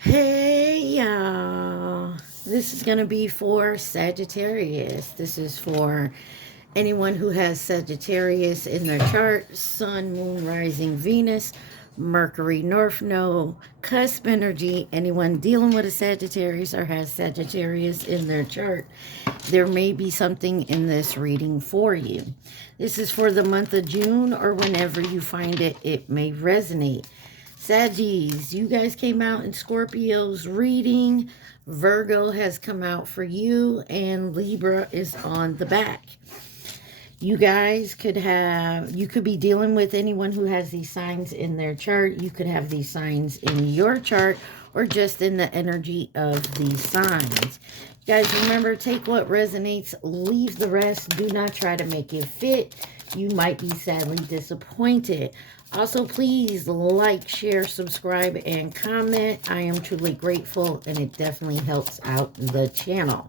Hey y'all, this is going to be for Sagittarius. This is for anyone who has Sagittarius in their chart: Sun, Moon, Rising, Venus, Mercury, North Node, cusp energy. Anyone dealing with a Sagittarius or has Sagittarius in their chart, there may be something in this reading for you. This is for the month of June, or whenever you find it, it may resonate. Saggies, you guys came out in Scorpio's reading. Virgo has come out for you, and Libra is on the back. You guys you could be dealing with anyone who has these signs in their chart. You could have these signs in your chart or just in the energy of these signs. You guys, remember, take what resonates, leave the rest. Do not try to make it fit. You might be sadly disappointed. Also, please like, share, subscribe, and comment. I am truly grateful, and it definitely helps out the channel.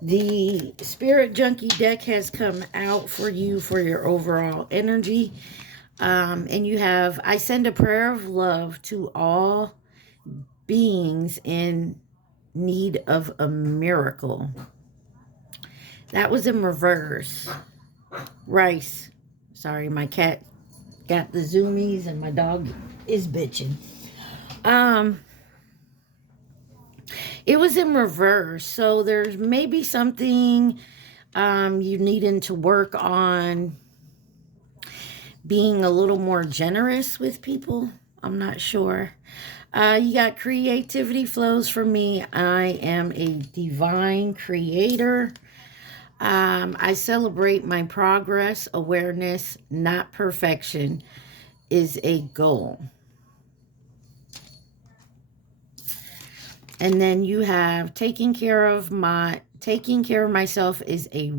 The Spirit Junkie deck has come out for you for your overall energy. And you have, I send a prayer of love to all beings in need of a miracle. That was in reverse. Rice. Sorry, my cat got the zoomies and my dog is bitching. It was in reverse, so there's maybe something you needing to work on being a little more generous with people. I'm not sure. You got creativity flows from me. I am a divine creator. I celebrate my progress. Awareness, not perfection, is a goal. And then you have taking care of myself is a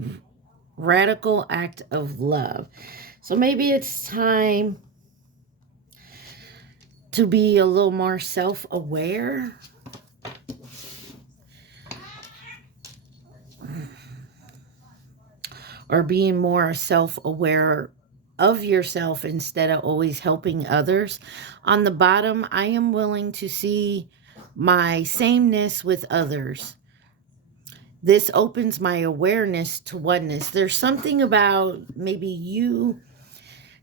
radical act of love. So maybe it's time to be a little more self-aware. Or being more self-aware of yourself instead of always helping others. On the bottom, I am willing to see my sameness with others. This opens my awareness to oneness. There's something about maybe you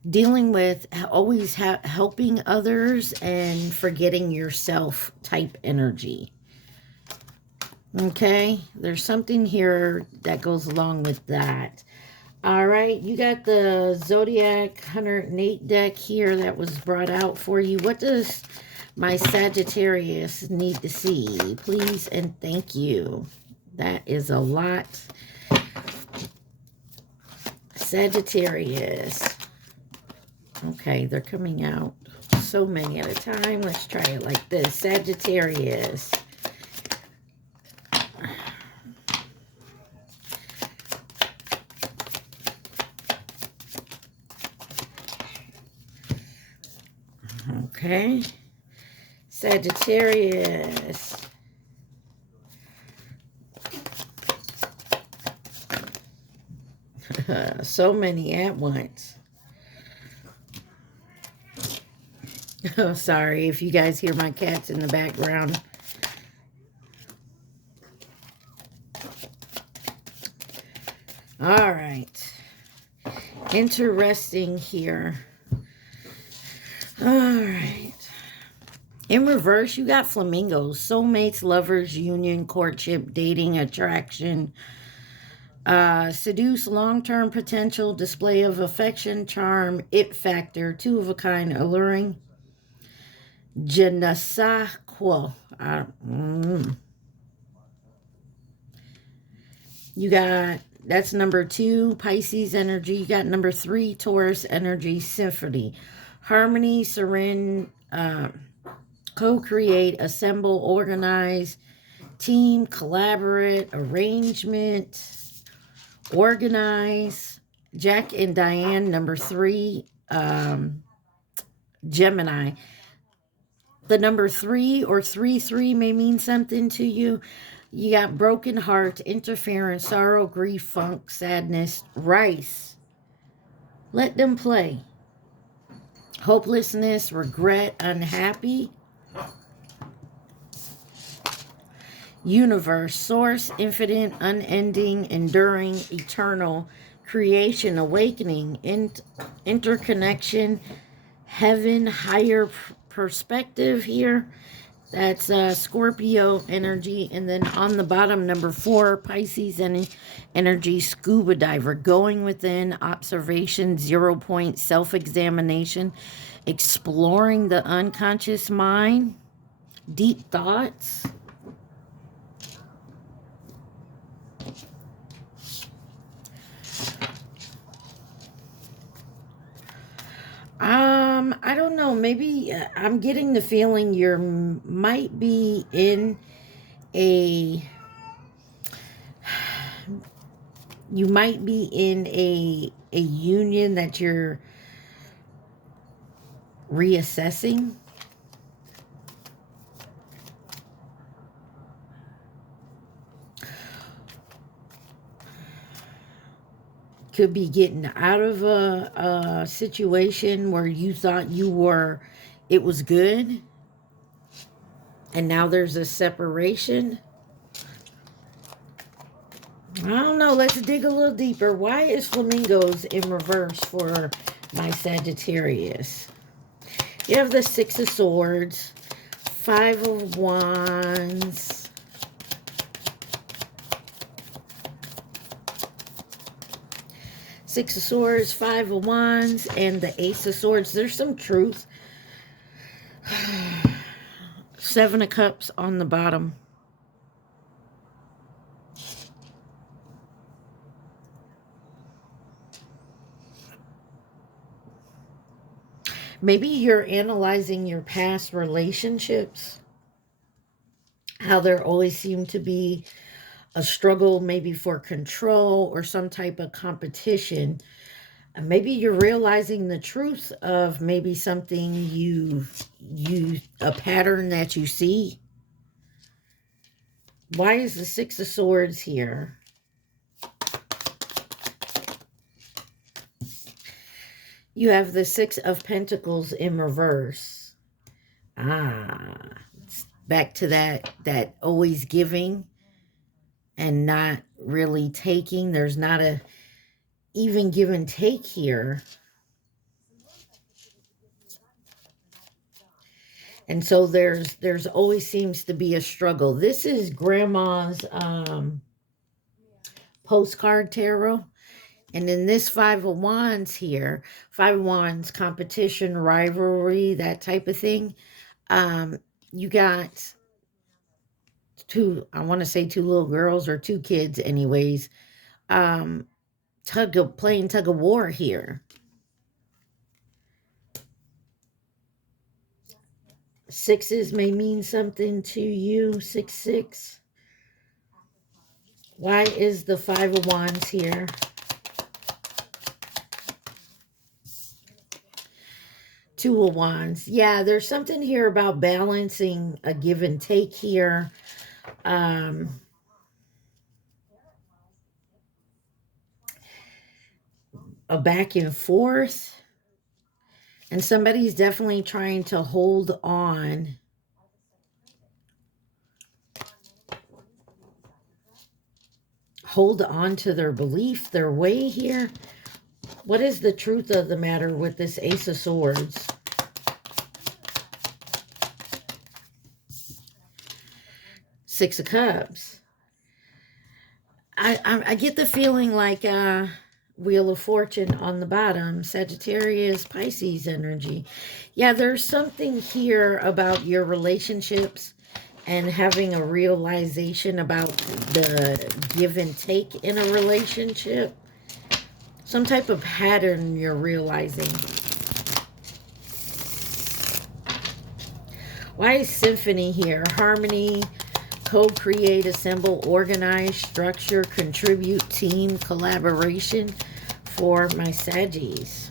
dealing with always helping others and forgetting yourself type energy. Okay, there's something here that goes along with that. All right, you got the Zodiac 108 deck here that was brought out for you. What does my Sagittarius need to see? Please and thank you. That is a lot. Sagittarius. Okay, they're coming out so many at a time. Let's try it like this. Sagittarius. Okay. Sagittarius. So many at once. Oh, sorry if you guys hear my cats in the background. All right. Interesting here. All right. In reverse, you got flamingos, soulmates, lovers, union, courtship, dating, attraction, seduce, long-term potential, display of affection, charm, it factor, two of a kind, alluring, je ne sais quoi. You got, that's number 2, Pisces energy. You got number 3, Taurus energy, symphony, harmony, serene, co-create, assemble, organize, team, collaborate, arrangement, organize. Jack and Diane, number 3, Gemini. The number 3 or 3-3 may mean something to you. You got broken heart, interference, sorrow, grief, funk, sadness, rice. Let them play. Hopelessness, regret, unhappy. Universe, source, infinite, unending, enduring, eternal, creation, awakening, interconnection, heaven, higher perspective here. That's Scorpio energy. And then on the bottom, number 4, Pisces energy, scuba diver, going within, observation, 0 point, self-examination, exploring the unconscious mind, deep thoughts. I don't know. Maybe I'm getting the feeling might be in a a union that you're reassessing. Could be getting out of a situation where you thought it was good, and now there's a separation. I don't know. Let's dig a little deeper. Why is flamingos in reverse for my Sagittarius? You have the 6 of Swords, 5 of Wands, Six of Swords, 5 of Wands, and the Ace of Swords. There's some truth. 7 of Cups on the bottom. Maybe you're analyzing your past relationships, how there always seemed to be a struggle maybe for control or some type of competition. And maybe you're realizing the truth of maybe something a pattern that you see. Why is the 6 of Swords here? You have the 6 of Pentacles in reverse. Back to that always giving and not really taking. There's not a even give and take here. And so there's always seems to be a struggle. This is Grandma's postcard tarot. And in this 5 of Wands here, 5 of Wands, competition, rivalry, that type of thing. You got I want to say 2 little girls or 2 kids anyways, playing tug of war here. 6s may mean something to you. 6, 6. Why is the 5 of Wands here? Two of Wands. Yeah, there's something here about balancing a give and take here. A back and forth. And somebody's definitely trying to hold on. Hold on to their belief, their way here. What is the truth of the matter with this Ace of Swords? Six of Cups. I get the feeling like Wheel of Fortune on the bottom. Sagittarius, Pisces energy. Yeah, there's something here about your relationships and having a realization about the give and take in a relationship. Some type of pattern you're realizing. Why is Symphony here? Harmony, co-create, assemble, organize, structure, contribute, team, collaboration for my Saggies.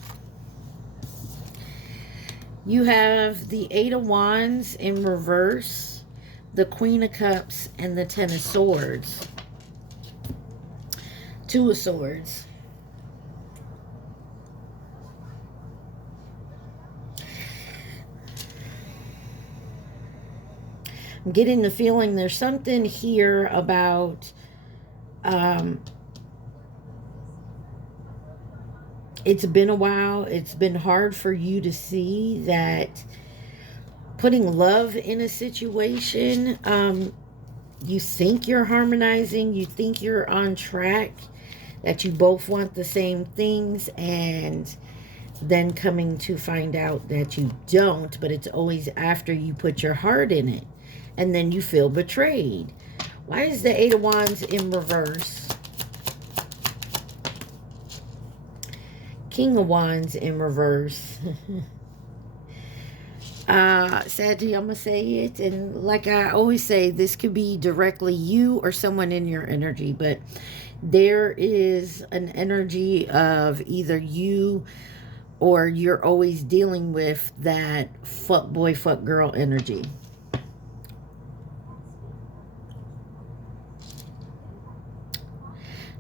You have the 8 of Wands in reverse, the Queen of Cups, and the 10 of Swords. 2 of Swords. I'm getting the feeling there's something here about it's been a while. It's been hard for you to see that putting love in a situation, you think you're harmonizing, you think you're on track, that you both want the same things, and then coming to find out that you don't, but it's always after you put your heart in it, and then you feel betrayed. Why is the Eight of Wands in reverse? King of Wands in reverse. Saggy, I'm gonna say it, and like I always say, this could be directly you or someone in your energy, but there is an energy of either you or you're always dealing with that fuck boy, fuck girl energy.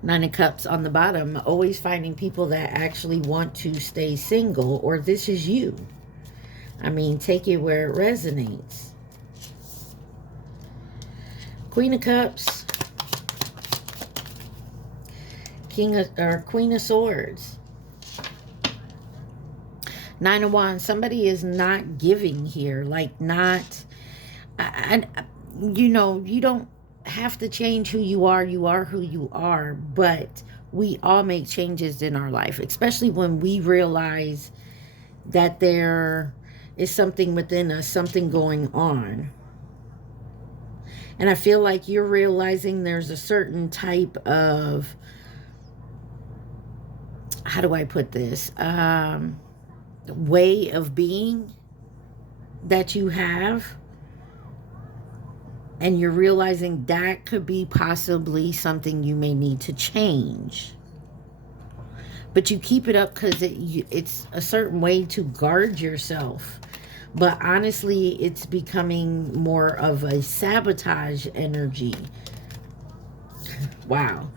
Nine of Cups on the bottom, always finding people that actually want to stay single, or this is you. I mean, take it where it resonates. Queen of Cups, Queen of Swords, Nine of Wands. Somebody is not giving here, like not, and you know, you don't have to change who you are. You are who you are, but we all make changes in our life, especially when we realize that there is something within us, something going on. And I feel like you're realizing there's a certain type of, how do I put this, way of being that you have, and you're realizing that could be possibly something you may need to change. But you keep it up because it's a certain way to guard yourself. But honestly, it's becoming more of a sabotage energy. Wow.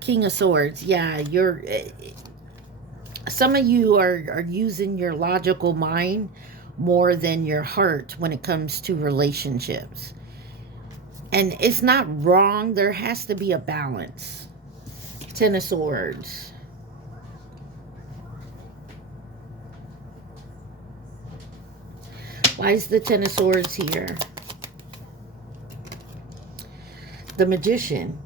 King of Swords. Yeah, you're... some of you are using your logical mind more than your heart when it comes to relationships. And it's not wrong. There has to be a balance. Ten of Swords. Why is the Ten of Swords here? The Magician.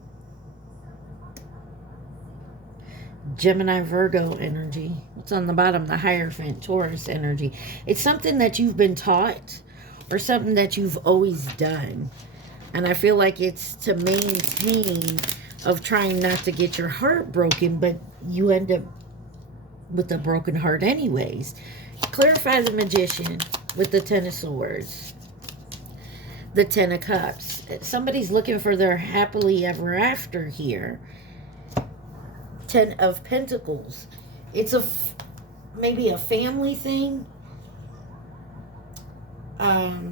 Gemini, Virgo energy. What's on the bottom? The Hierophant, Taurus energy. It's something that you've been taught or something that you've always done. And I feel like it's to maintain of trying not to get your heart broken, but you end up with a broken heart anyways. Clarify the Magician with the Ten of Swords. The Ten of Cups. Somebody's looking for their happily ever after here. Ten of Pentacles. It's maybe a family thing.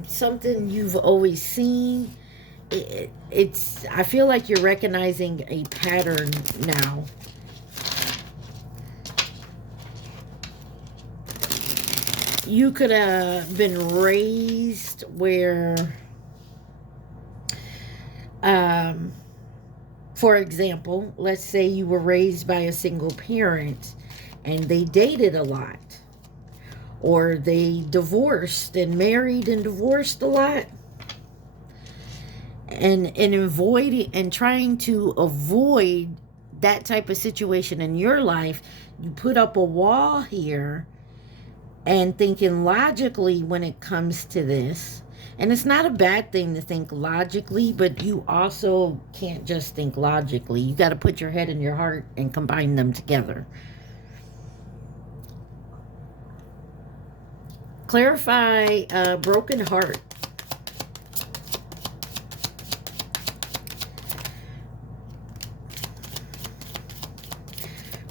Something you've always seen. I feel like you're recognizing a pattern now. You could have been raised where, for example, let's say you were raised by a single parent and they dated a lot, or they divorced and married and divorced a lot, and avoiding and trying to avoid that type of situation in your life, you put up a wall here and thinking logically when it comes to this. And it's not a bad thing to think logically, but you also can't just think logically. You got to put your head and your heart and combine them together. Clarify broken heart.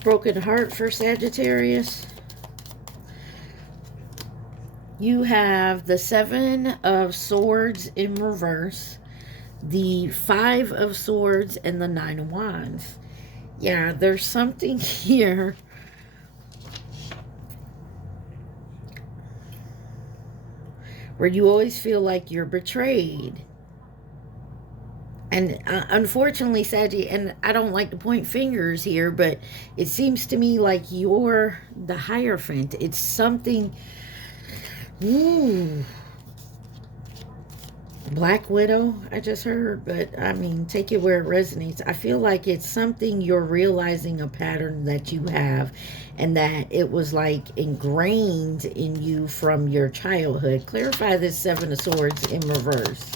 Broken heart for Sagittarius. You have the Seven of Swords in reverse, the Five of Swords, and the Nine of Wands. Yeah, there's something here. where you always feel like you're betrayed. And unfortunately, Saggy, and I don't like to point fingers here, but it seems to me like you're the Hierophant. It's something. Ooh, Black Widow, I just heard, but I mean, take it where it resonates. I feel like it's something you're realizing a pattern that you have, and that it was like ingrained in you from your childhood. Clarify this Seven of Swords in reverse.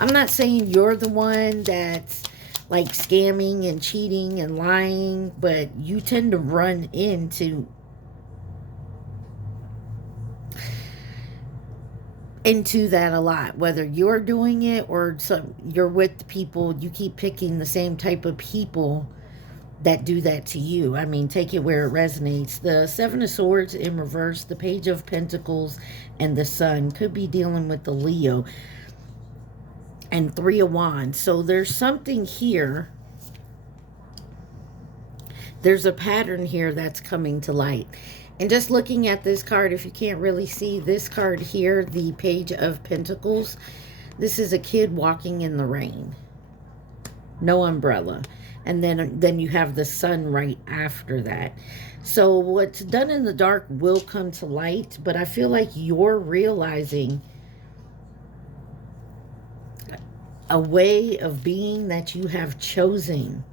I'm not saying you're the one that's like scamming and cheating and lying, but you tend to run into that a lot, whether you're doing it or you're with the people. You keep picking the same type of people that do that to you. I mean, take it where it resonates. The Seven of Swords in reverse, the Page of Pentacles, and the Sun could be dealing with the Leo. And Three of Wands. So there's something here. There's a pattern here that's coming to light. And just looking at this card, if you can't really see this card here, the Page of Pentacles, this is a kid walking in the rain. No umbrella. And then you have the sun right after that. So what's done in the dark will come to light, but I feel like you're realizing a way of being that you have chosen.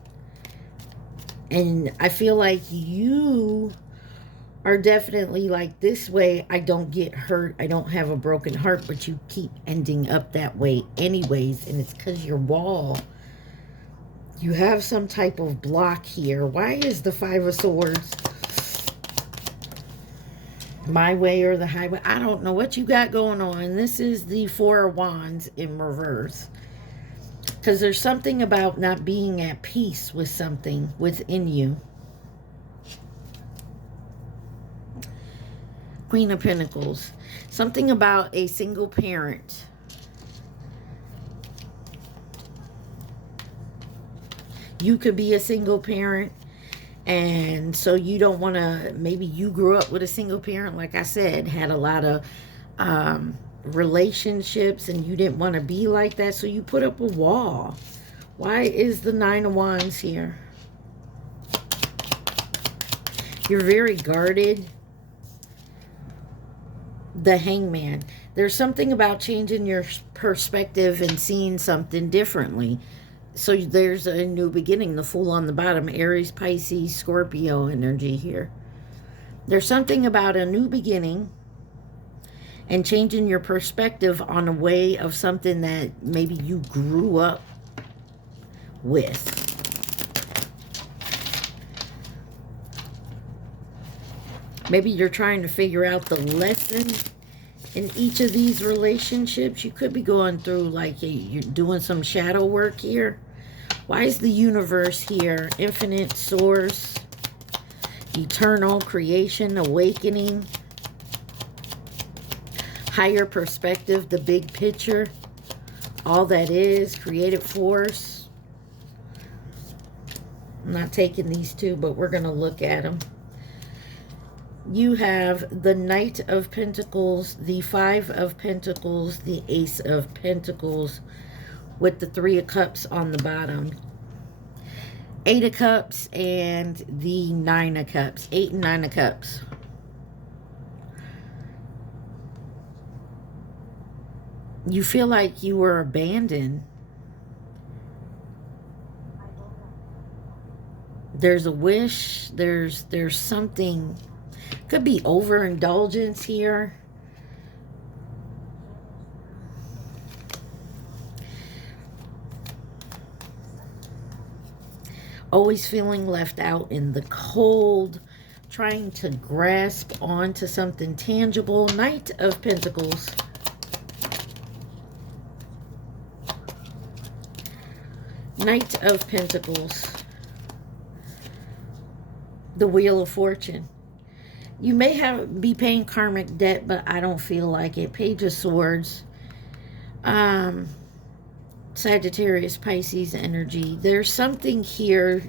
And I feel like you are definitely like, this way I don't get hurt, I don't have a broken heart, but you keep ending up that way anyways. And it's because your wall, you have some type of block here. Why is the Five of Swords my way or the highway? I don't know what you got going on. This is the Four of Wands in reverse. Because there's something about not being at peace with something within you. Queen of Pentacles. Something about a single parent. You could be a single parent. And so you don't want to, maybe you grew up with a single parent, like I said, had a lot of relationships, and you didn't want to be like that, so you put up a wall. Why is the Nine of Wands here? You're very guarded. The Hangman. There's something about changing your perspective and seeing something differently. So there's a new beginning. The Fool on the bottom. Aries, Pisces, Scorpio energy here. There's something about a new beginning and changing your perspective on a way of something that maybe you grew up with. Maybe you're trying to figure out the lesson in each of these relationships. You could be going through, like, you're doing some shadow work here. Why is the universe here? Infinite source, eternal creation, awakening, higher perspective, the big picture, all that is, creative force. I'm not taking these two, but we're going to look at them. You have the Knight of Pentacles, the Five of Pentacles, the Ace of Pentacles, with the Three of Cups on the bottom. Eight of Cups and the Nine of Cups. Eight and Nine of Cups. You feel like you were abandoned. There's a wish. There's something. Could be overindulgence here. Always feeling left out in the cold. Trying to grasp onto something tangible. Knight of Pentacles. Knight of Pentacles. The Wheel of Fortune. You may be paying karmic debt, but I don't feel like it. Page of Swords. Sagittarius, Pisces energy. There's something here.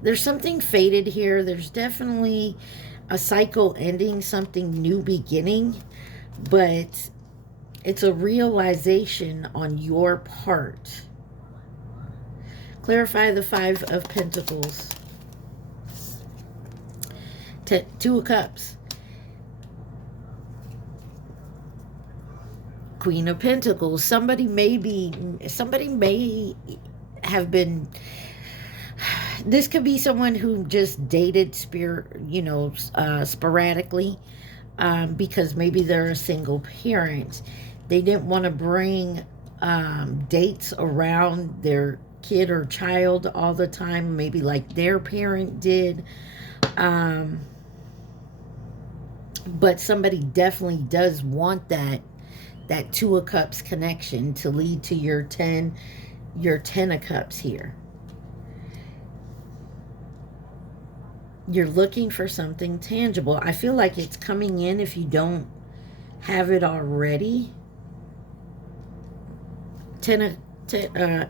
There's something fated here. There's definitely a cycle ending, something new beginning. But It's a realization on your part. Clarify the Five of Pentacles. Two of Cups. Queen of Pentacles. Somebody may have been, this could be someone who just dated sporadically, because maybe they're a single parent. They didn't want to bring dates around their kid or child all the time, maybe like their parent did. But somebody definitely does want that Two of Cups connection to lead to your 10 of Cups here. You're looking for something tangible. I feel like it's coming in if you don't have it already.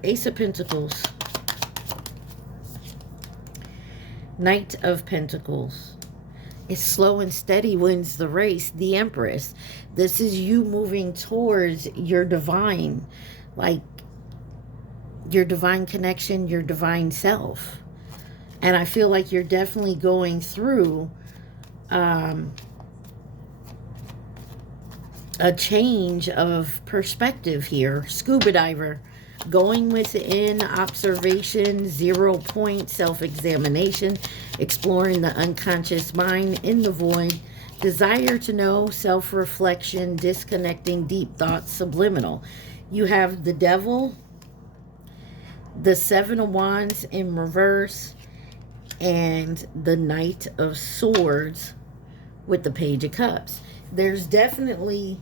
Ace of Pentacles. Knight of Pentacles. It's slow and steady wins the race. The Empress. This is you moving towards your divine, like your divine connection, your divine self. And I feel like you're definitely going through a change of perspective here. Scuba diver. Going within, observation, 0 point, self-examination, exploring the unconscious mind in the void, desire to know, self-reflection, disconnecting, deep thoughts, subliminal. You have the Devil, the Seven of Wands in reverse, and the Knight of Swords with the Page of Cups. There's definitely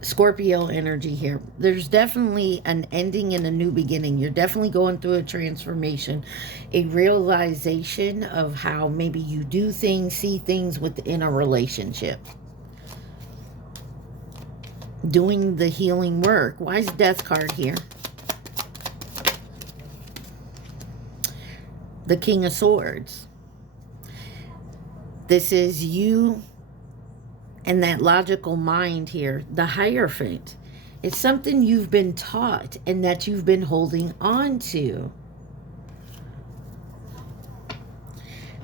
Scorpio energy here. There's definitely an ending and a new beginning. You're definitely going through a transformation, a realization of how maybe you do things, see things within a relationship. Doing the healing work. Why is Death card here? The King of Swords. This is you and that logical mind here, the Hierophant. It's something you've been taught and that you've been holding on to.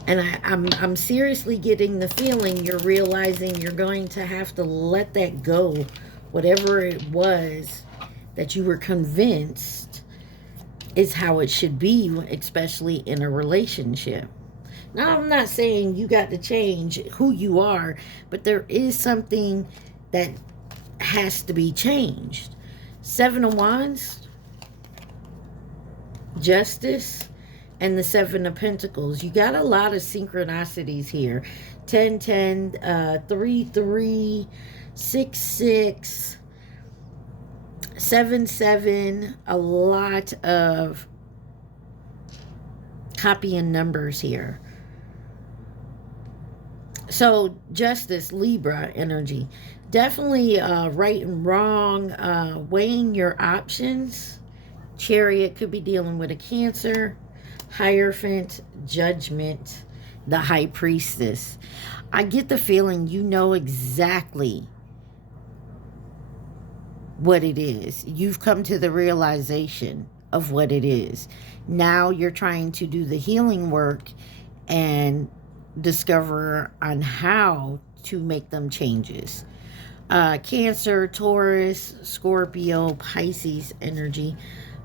And I'm seriously getting the feeling you're realizing you're going to have to let that go. Whatever it was that you were convinced is how it should be, especially in a relationship. Now, I'm not saying you got to change who you are, but there is something that has to be changed. Seven of Wands, Justice, and the Seven of Pentacles. You got a lot of synchronicities here. 10, 10, 3, 3, 6, 6, 7, 7. A lot of copying numbers here. So, Justice, Libra energy. Definitely right and wrong, weighing your options. Chariot could be dealing with a Cancer. Hierophant, Judgment, the High Priestess. I get the feeling you know exactly what it is. You've come to the realization of what it is. Now you're trying to do the healing work and discover on how to make them changes. Cancer, Taurus, Scorpio, Pisces energy.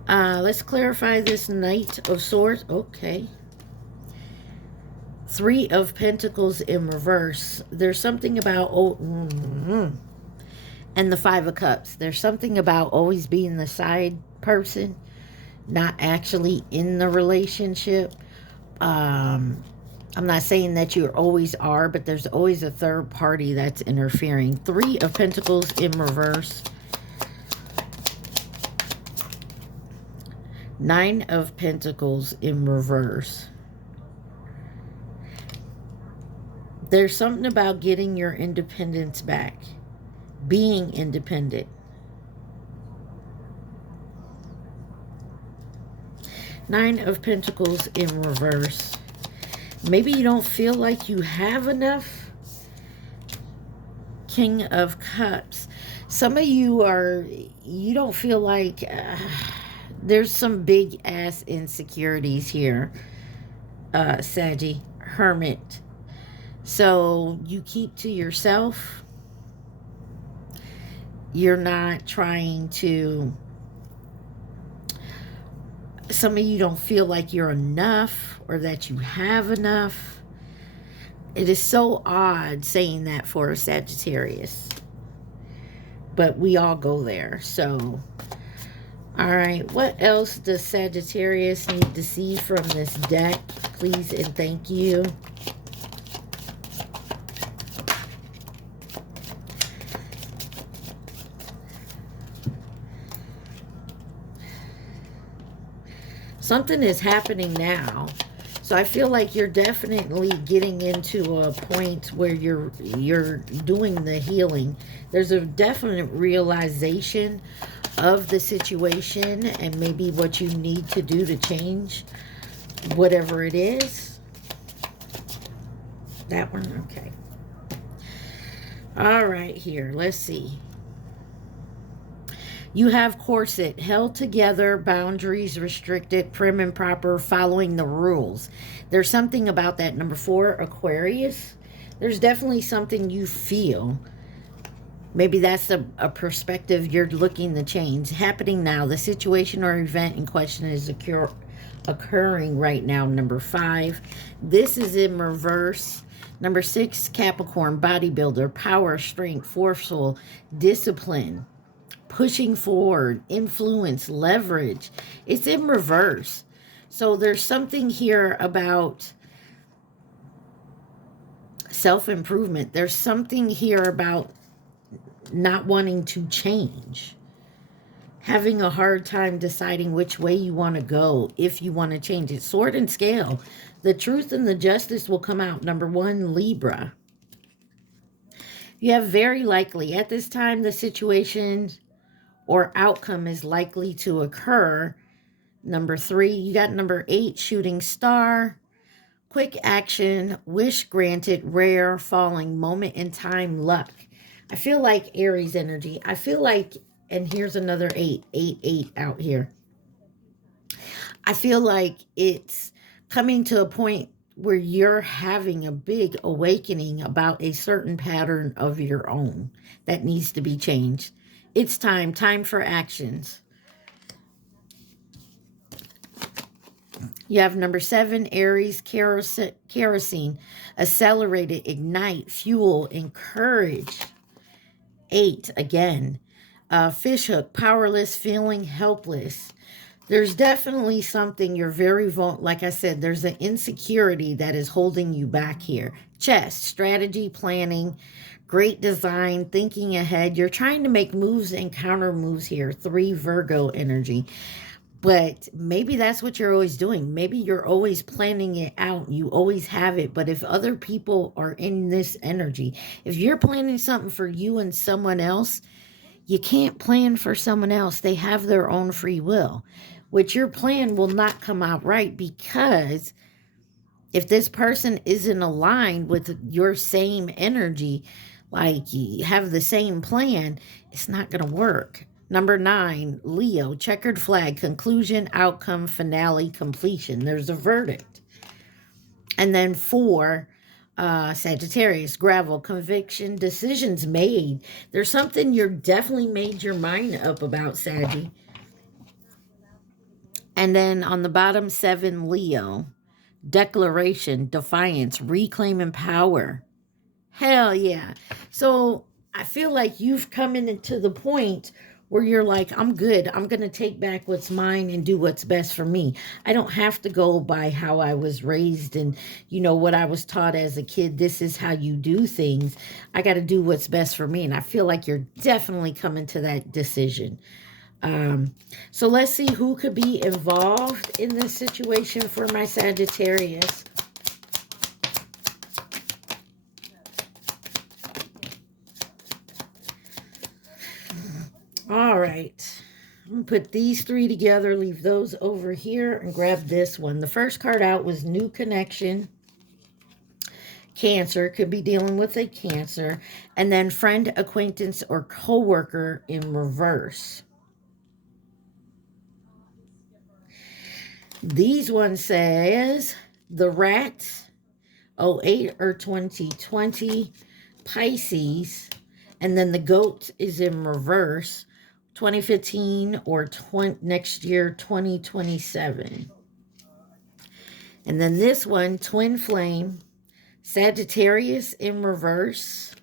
Let's clarify this Knight of Swords. Okay. 3 of Pentacles in reverse. There's something about and the 5 of Cups. There's something about always being the side person, not actually in the relationship. I'm not saying that you always are, but there's always a third party that's interfering. 3 of Pentacles in reverse. 9 of Pentacles in reverse. There's something about getting your independence back. Being independent. 9 of Pentacles in reverse. Maybe you don't feel like you have enough. King of Cups. Some of you don't feel like there's some big ass insecurities here, Saggy, Hermit. So you keep to yourself. You're not trying to, some of you don't feel like you're enough or that you have enough. It is so odd saying that for a Sagittarius, but we all go there. So, all right, what else does Sagittarius need to see from this deck? Please and thank you. Something is happening now. So I feel like you're definitely getting into a point where you're doing the healing. There's a definite realization of the situation and maybe what you need to do to change whatever it is. That one, okay. All right, here, let's see. You have corset, held together, boundaries restricted, prim and proper, following the rules. There's something about that. Number 4, Aquarius. There's definitely something you feel. Maybe that's a perspective you're looking to change. Happening now. The situation or event in question is occurring right now. Number 5. This is in reverse. Number 6, Capricorn, bodybuilder, power, strength, forceful, discipline. Pushing forward, influence, leverage. It's in reverse. So there's something here about self-improvement. There's something here about not wanting to change. Having a hard time deciding which way you want to go, if you want to change it. Sword and scale. The truth and the justice will come out. Number 1, Libra. You have very likely, at this time, the situation or outcome is likely to occur. Number 3, you got number 8, shooting star, quick action, wish granted, rare, falling, moment in time, luck. I feel like Aries energy. I feel like, and here's another 8, 8, 8 out here. I feel like it's coming to a point where you're having a big awakening about a certain pattern of your own that needs to be changed. It's time for actions. You have number 7, Aries, kerosene, accelerated, ignite, fuel, encourage. 8, again, fishhook, powerless, feeling helpless. There's definitely something you're very like I said, there's an insecurity that is holding you back here. Chest, strategy, planning, great design, thinking ahead. You're trying to make moves and counter moves here. 3, Virgo energy. But maybe that's what you're always doing. Maybe you're always planning it out. You always have it. But if other people are in this energy, if you're planning something for you and someone else, you can't plan for someone else. They have their own free will, which your plan will not come out right, because if this person isn't aligned with your same energy, like you have the same plan, it's not going to work. Number 9, Leo, checkered flag, conclusion, outcome, finale, completion. There's a verdict. And then 4, Sagittarius, gravel, conviction, decisions made. There's something you're definitely made your mind up about, Saggy. And then on the bottom, 7, Leo, declaration, defiance, reclaiming power. Hell yeah. So I feel like you've come into the point where you're like, I'm good. I'm going to take back what's mine and do what's best for me. I don't have to go by how I was raised and, you know, what I was taught as a kid. This is how you do things. I got to do what's best for me. And I feel like you're definitely coming to that decision. So let's see who could be involved in this situation for my Sagittarius. All right. I'm going to put these 3 together, leave those over here, and grab this one. The first card out was new connection, Cancer, could be dealing with a Cancer. And then friend, acquaintance, or coworker in reverse. These one says the Rats, 08 or 2020, Pisces, and then the Goat is in reverse, 2015 or next year, 2027. And then this one, Twin Flame, Sagittarius in reverse,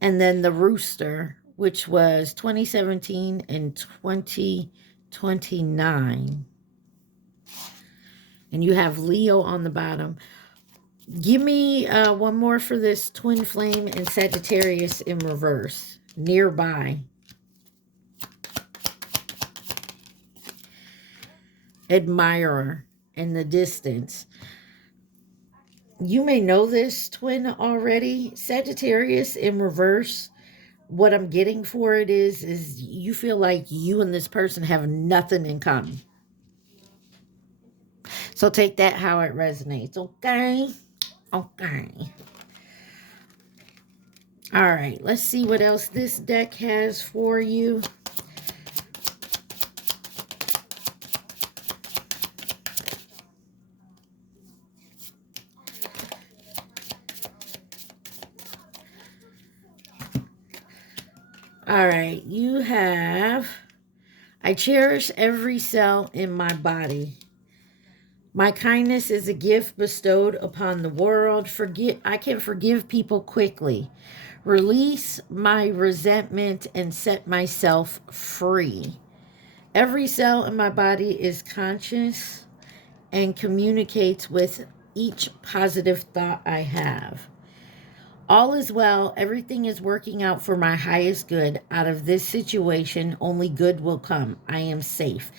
and then the Rooster, which was 2017 and 2029. And you have Leo on the bottom. Give me one more for this Twin Flame and Sagittarius in reverse. Nearby. Admirer in the distance. You may know this twin already. Sagittarius in reverse. What I'm getting for it is you feel like you and this person have nothing in common. So take that how it resonates, okay? Okay. All right, let's see what else this deck has for you. All right, you have, I cherish every cell in my body. My kindness is a gift bestowed upon the world. I can forgive people quickly. Release my resentment and set myself free. Every cell in my body is conscious and communicates with each positive thought I have. All is well. Everything is working out for my highest good. Out of this situation, only good will come. I am safe.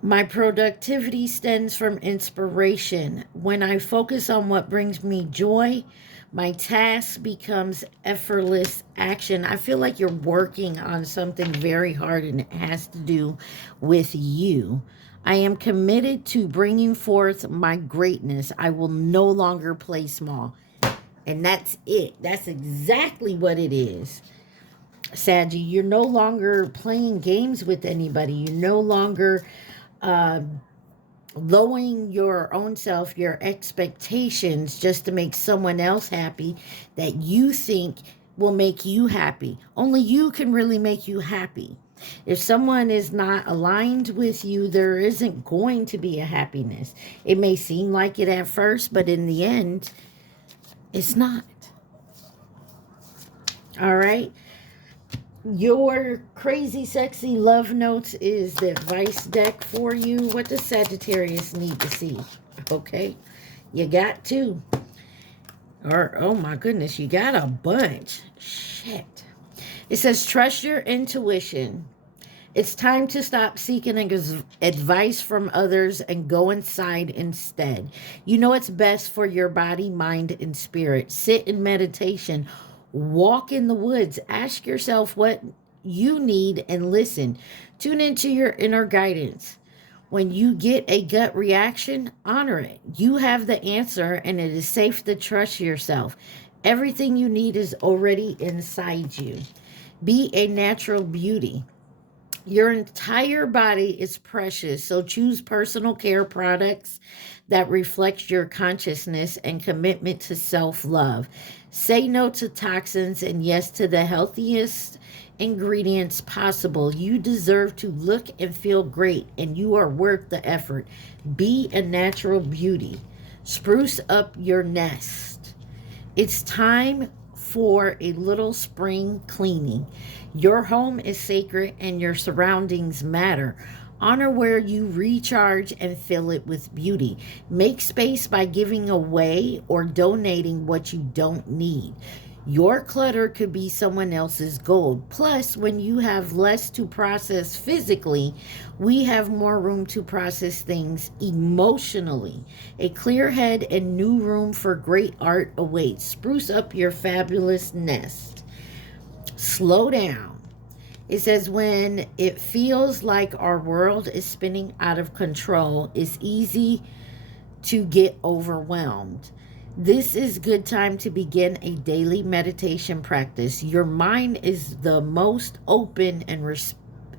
My productivity stems from inspiration. When I focus on what brings me joy, my task becomes effortless action. I feel like you're working on something very hard and it has to do with you. I am committed to bringing forth my greatness. I will no longer play small. And that's it. That's exactly what it is. Saggy, you're no longer playing games with anybody. You're no longer lowering your own self, your expectations just to make someone else happy that you think will make you happy. Only you can really make you happy. If someone is not aligned with you, there isn't going to be a happiness. It may seem like it at first, but in the end, it's not. All right. Your crazy, sexy love notes is the advice deck for you. What does Sagittarius need to see? Okay. You got two. Or, oh my goodness, you got a bunch. Shit. It says, trust your intuition. It's time to stop seeking advice from others and go inside instead. You know it's best for your body, mind, and spirit. Sit in meditation. Walk in the woods. Ask yourself what you need and listen. Tune into your inner guidance. When you get a gut reaction, honor it. You have the answer and it is safe to trust yourself. Everything you need is already inside you. Be a natural beauty. Your entire body is precious, so choose personal care products that reflect your consciousness and commitment to self-love. Say no to toxins and yes to the healthiest ingredients possible. You deserve to look and feel great, and you are worth the effort. Be a natural beauty. Spruce up your nest. It's time for a little spring cleaning. Your home is sacred and your surroundings matter. Honor where you recharge and fill it with beauty. Make space by giving away or donating what you don't need. Your clutter could be someone else's gold. Plus, when you have less to process physically, we have more room to process things emotionally. A clear head and new room for great art awaits. Spruce up your fabulous nest. Slow down. It says, when it feels like our world is spinning out of control, it's easy to get overwhelmed. This is good time to begin a daily meditation practice. Your mind is the most open and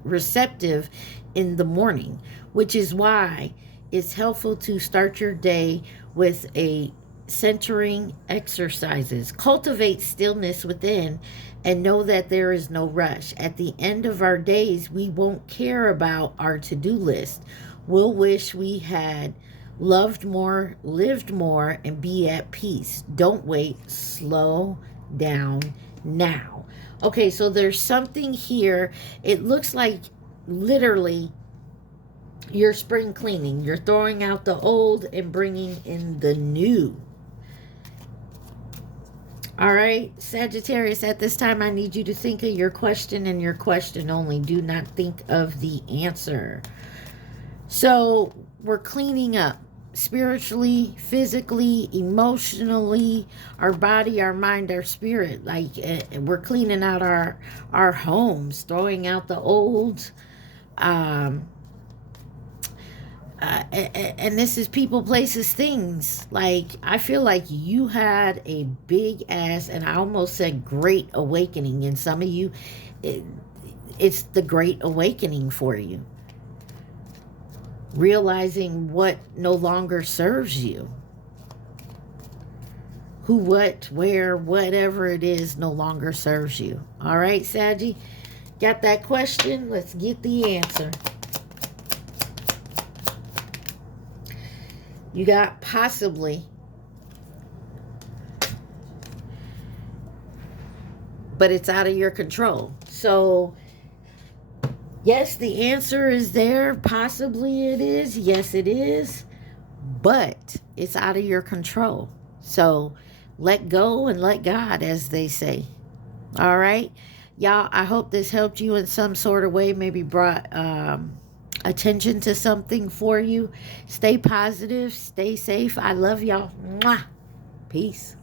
receptive in the morning, which is why it's helpful to start your day with a centering exercises. Cultivate stillness within and know that there is no rush. At the end of our days, we won't care about our to-do list. We'll wish we had loved more, lived more, and be at peace. Don't wait. Slow down now. Okay, so there's something here. It looks like literally you're spring cleaning. You're throwing out the old and bringing in the new. All right, Sagittarius, at this time, I need you to think of your question and your question only. Do not think of the answer. So we're cleaning up spiritually, physically, emotionally, our body, our mind, our spirit. Like we're cleaning out our homes, throwing out the old. And this is people, places, things. Like, I feel like you had a big ass, and I almost said great awakening. And some of you, it's the great awakening for you. Realizing what no longer serves you. Who, what, where, whatever it is no longer serves you. All right, Saggy? Got that question? Let's get the answer. You got possibly. But it's out of your control. So, yes, the answer is there. Possibly it is. Yes, it is. But it's out of your control. So, let go and let God, as they say. All right? Y'all, I hope this helped you in some sort of way. Maybe brought attention to something for you. Stay positive. Stay safe. I love y'all. Mwah. Peace.